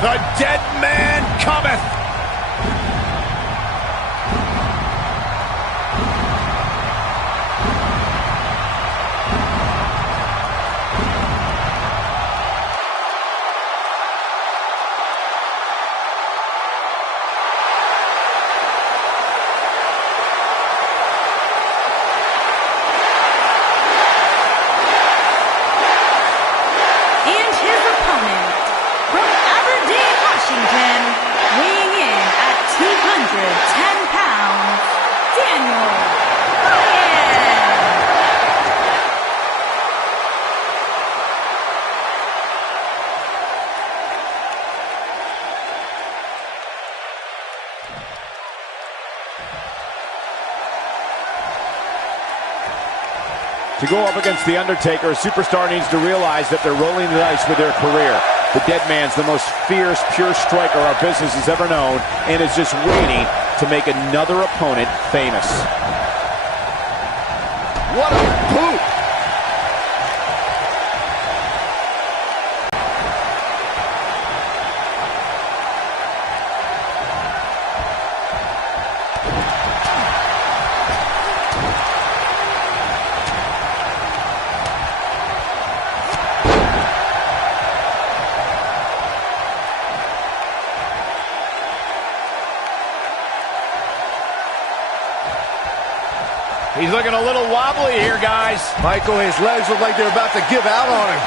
The dead man cometh. To go up against The Undertaker, a superstar needs to realize that they're rolling the dice with their career. The dead man's the most fierce, pure striker our business has ever known, and is just waiting to make another opponent famous. What a boot! He's looking a little wobbly here, guys. Michael, his legs look like they're about to give out on him.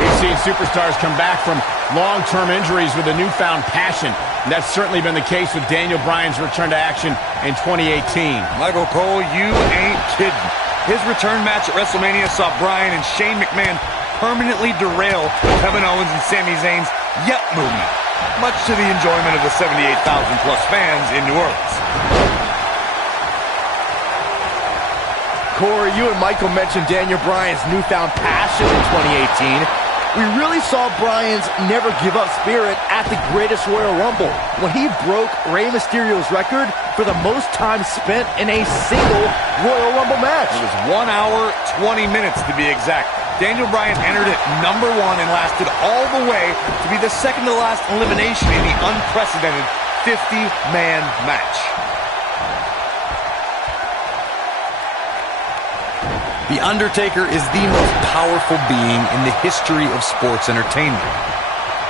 We've seen superstars come back from long-term injuries with a newfound passion. And that's certainly been the case with Daniel Bryan's return to action in 2018. Michael Cole, you ain't kidding. His return match at WrestleMania saw Bryan and Shane McMahon permanently derail Kevin Owens and Sami Zayn's Yep movement, much to the enjoyment of the 78,000-plus fans in New Orleans. Corey, you and Michael mentioned Daniel Bryan's newfound passion in 2018. We really saw Bryan's never-give-up spirit at the greatest Royal Rumble, when he broke Rey Mysterio's record for the most time spent in a single Royal Rumble match. It was 1 hour, 20 minutes to be exact. Daniel Bryan entered at number 1 and lasted all the way to be the second-to-last elimination in the unprecedented 50-man match. The Undertaker is the most powerful being in the history of sports entertainment.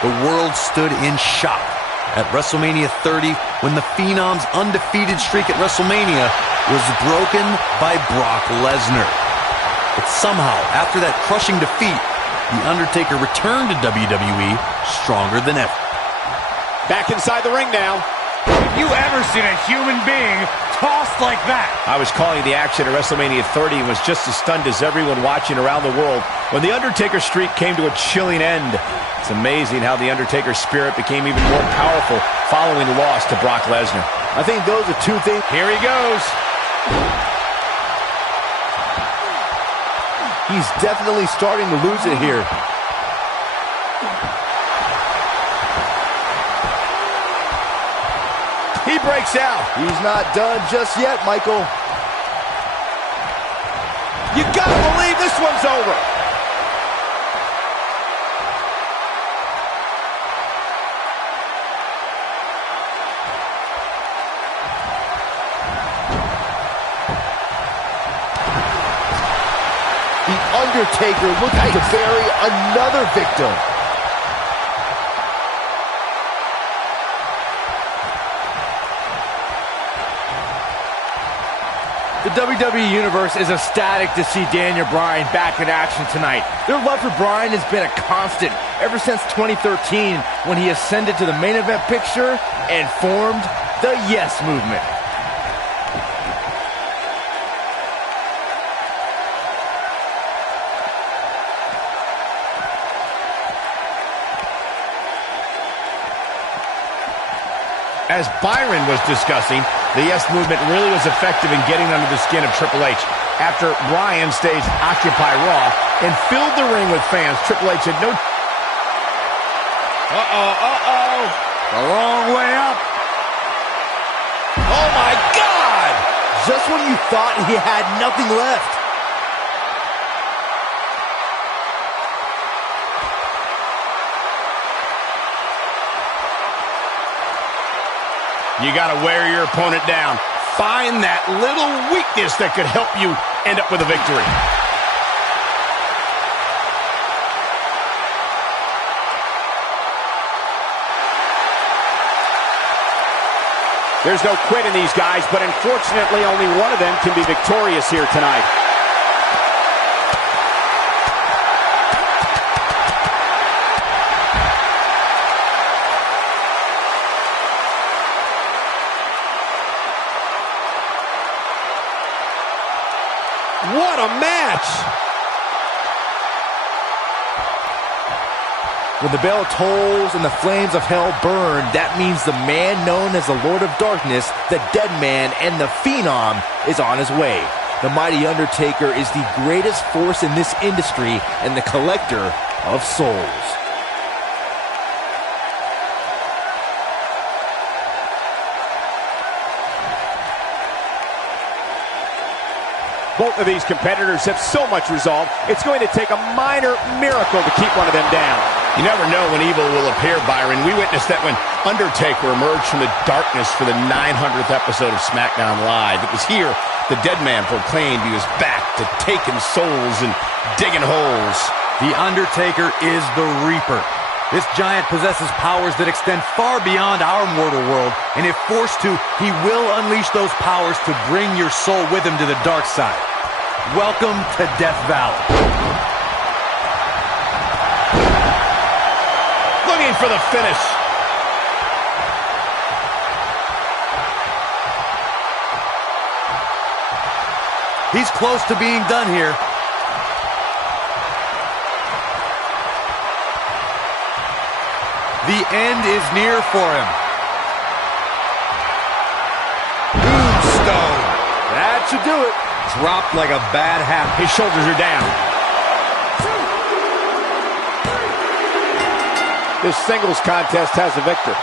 The world stood in shock at WrestleMania 30 when the Phenom's undefeated streak at WrestleMania was broken by Brock Lesnar. But somehow, after that crushing defeat, The Undertaker returned to WWE stronger than ever. Back inside the ring now. Have you ever seen a human being tossed like that? I was calling the action at WrestleMania 30 and was just as stunned as everyone watching around the world when The Undertaker's streak came to a chilling end. It's amazing how The Undertaker's spirit became even more powerful following the loss to Brock Lesnar. I think those are two things. Here he goes. He's definitely starting to lose it here. He breaks out. He's not done just yet, Michael. You gotta believe this one's over. The Undertaker looking to bury another victim. The WWE Universe is ecstatic to see Daniel Bryan back in action tonight. Their love for Bryan has been a constant ever since 2013 when he ascended to the main event picture and formed the Yes Movement. As Byron was discussing, the Yes Movement really was effective in getting under the skin of Triple H. After Bryan staged Occupy Raw and filled the ring with fans, Triple H had no... The wrong way up. Oh my God! just when you thought he had nothing left. You got to wear your opponent down. Find that little weakness that could help you end up with a victory. There's no quit in these guys, but unfortunately only one of them can be victorious here tonight. What a match! When the bell tolls and the flames of hell burn, that means the man known as the Lord of Darkness, the Dead Man, and the Phenom is on his way. The mighty Undertaker is the greatest force in this industry and the collector of souls. Both of these competitors have so much resolve, it's going to take a minor miracle to keep one of them down. You never know when evil will appear, Byron. We witnessed that when Undertaker emerged from the darkness for the 900th episode of SmackDown Live. It was here the Dead Man proclaimed he was back to taking souls and digging holes. The Undertaker is the Reaper. This giant possesses powers that extend far beyond our mortal world, and if forced to, he will unleash those powers to bring your soul with him to the dark side. Welcome to Death Valley. Looking for the finish. He's close to being done here. The end is near for him. Tombstone. That should do it. Dropped like a bad habit. His shoulders are down. This singles contest has a victor.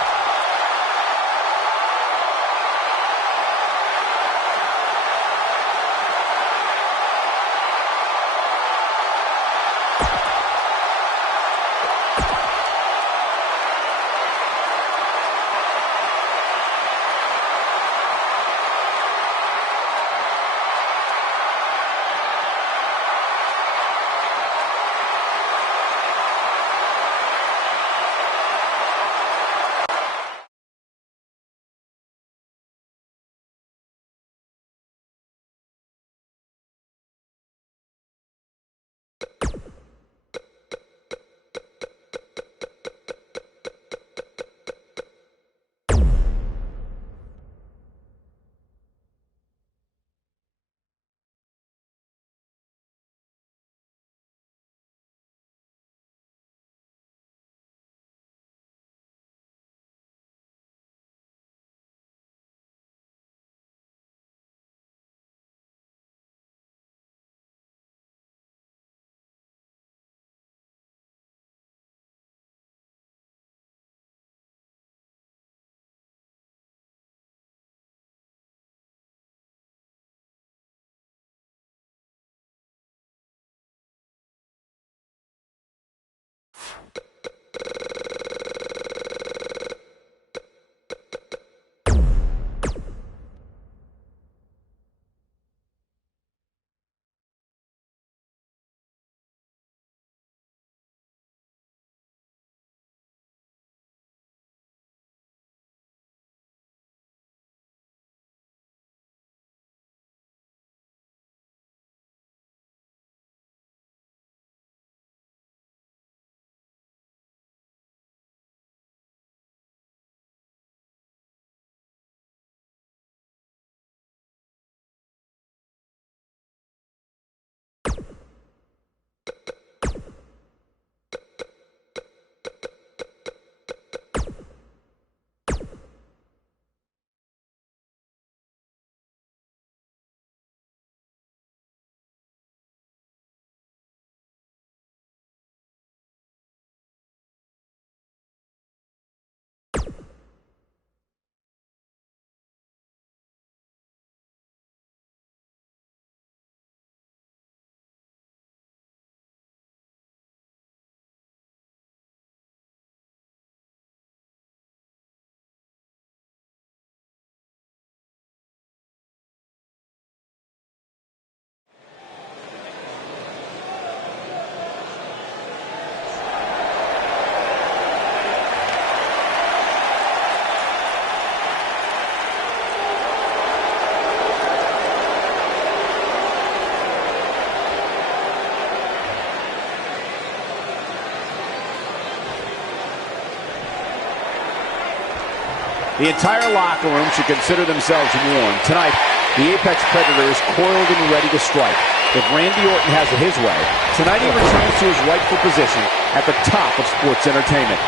The entire locker room should consider themselves warned. Tonight, the Apex Predator is coiled and ready to strike. If Randy Orton has it his way, tonight he returns to his rightful position at the top of sports entertainment.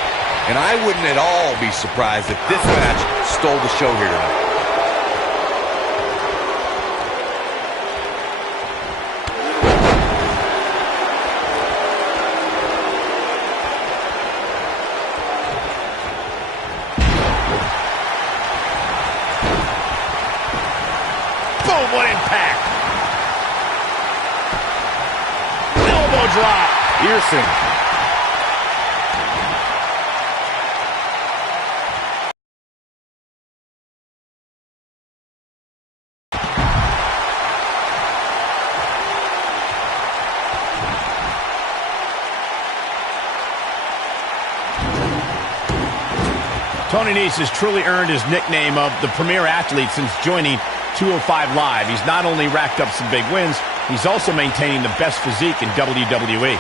And I wouldn't at all be surprised if this match stole the show here tonight. Boom, what impact. Elbow drop. Piercing. Tony Nese has truly earned his nickname of the premier athlete since joining 205 Live. He's not only racked up some big wins, he's also maintaining the best physique in WWE.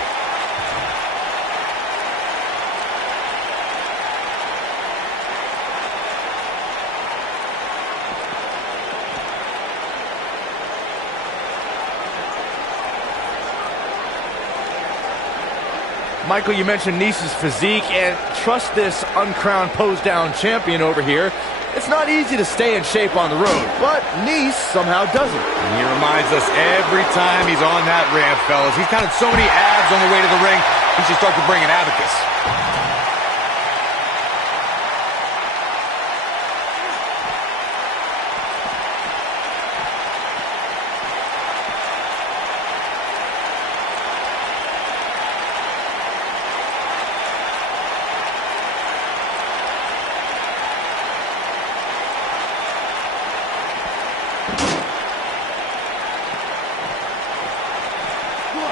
Michael, you mentioned Nese's physique, and trust this uncrowned pose-down champion over here. It's not easy to stay in shape on the road, but Nese somehow does it. And he reminds us every time he's on that ramp, fellas. He's counted so many abs on the way to the ring, he should start to bring an abacus.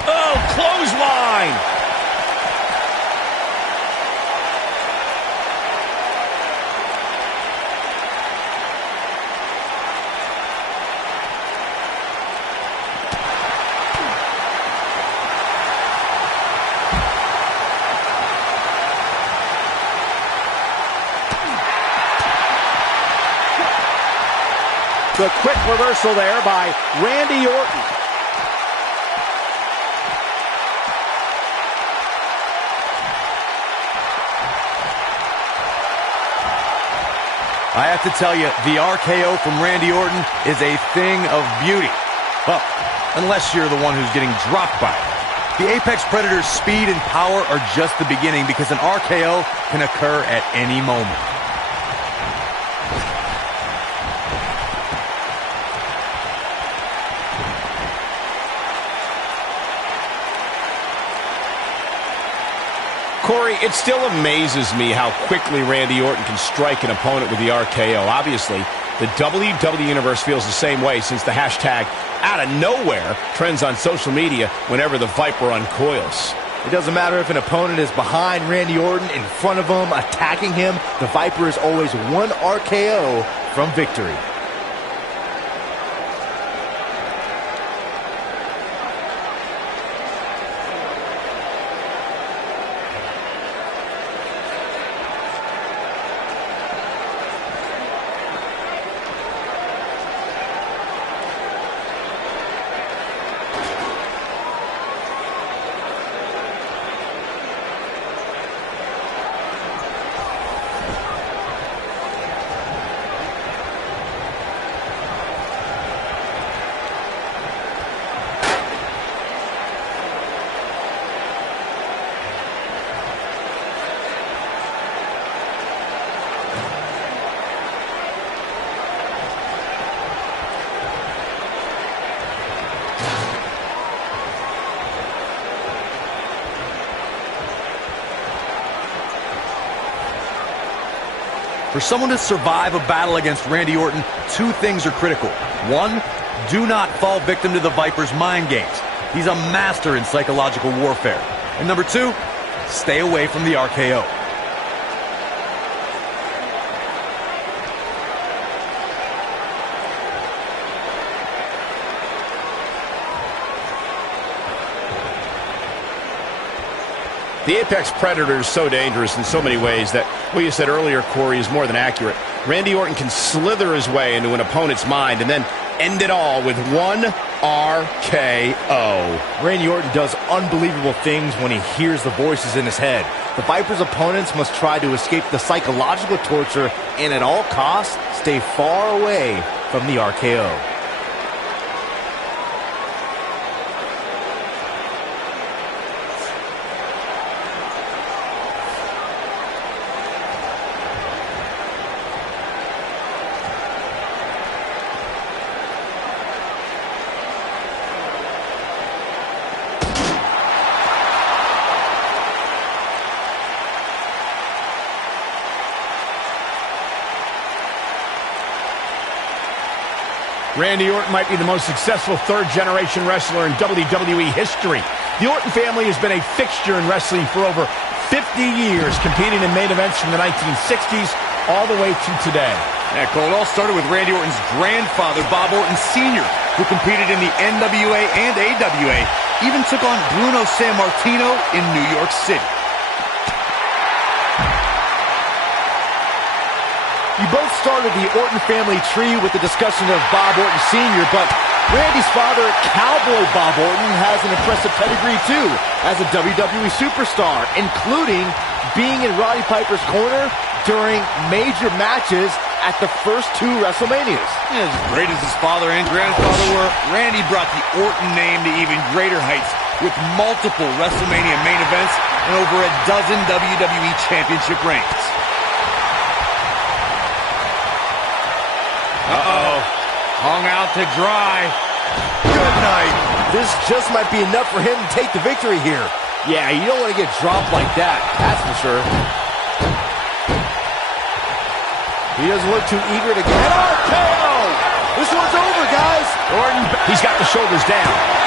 Oh, clothesline! The quick reversal there by Randy Orton. I have to tell you, the RKO from Randy Orton is a thing of beauty. Well, unless you're the one who's getting dropped by it. The Apex Predator's speed and power are just the beginning because an RKO can occur at any moment. Corey, it still amazes me how quickly Randy Orton can strike an opponent with the RKO. Obviously, the WWE Universe feels the same way since the hashtag out of nowhere trends on social media whenever the Viper uncoils. It doesn't matter if an opponent is behind Randy Orton, in front of him, attacking him. The Viper is always one RKO from victory. For someone to survive a battle against Randy Orton, two things are critical. One, do not fall victim to the Viper's mind games. He's a master in psychological warfare. And number two, stay away from the RKO. The Apex Predator is so dangerous in so many ways that what you said earlier, Corey, is more than accurate. Randy Orton can slither his way into an opponent's mind and then end it all with one RKO. Randy Orton does unbelievable things when he hears the voices in his head. The Viper's opponents must try to escape the psychological torture and at all costs stay far away from the RKO. Randy Orton might be the most successful third-generation wrestler in WWE history. The Orton family has been a fixture in wrestling for over 50 years, competing in main events from the 1960s all the way to today. Yeah, Cole, it all started with Randy Orton's grandfather, Bob Orton Sr., who competed in the NWA and AWA, even took on Bruno Sammartino in New York City. You both started the Orton family tree with the discussion of Bob Orton Sr., but Randy's father, Cowboy Bob Orton, has an impressive pedigree too as a WWE superstar, including being in Roddy Piper's corner during major matches at the first two WrestleManias. As great as his father and grandfather were, Randy brought the Orton name to even greater heights with multiple WrestleMania main events and over a dozen WWE Championship reigns. Uh-oh. Hung out to dry. Good night. This just might be enough for him to take the victory here. Yeah, you don't want to get dropped like that, that's for sure. He doesn't look too eager to get RKO. This one's over, guys. Orton, he's got the shoulders down.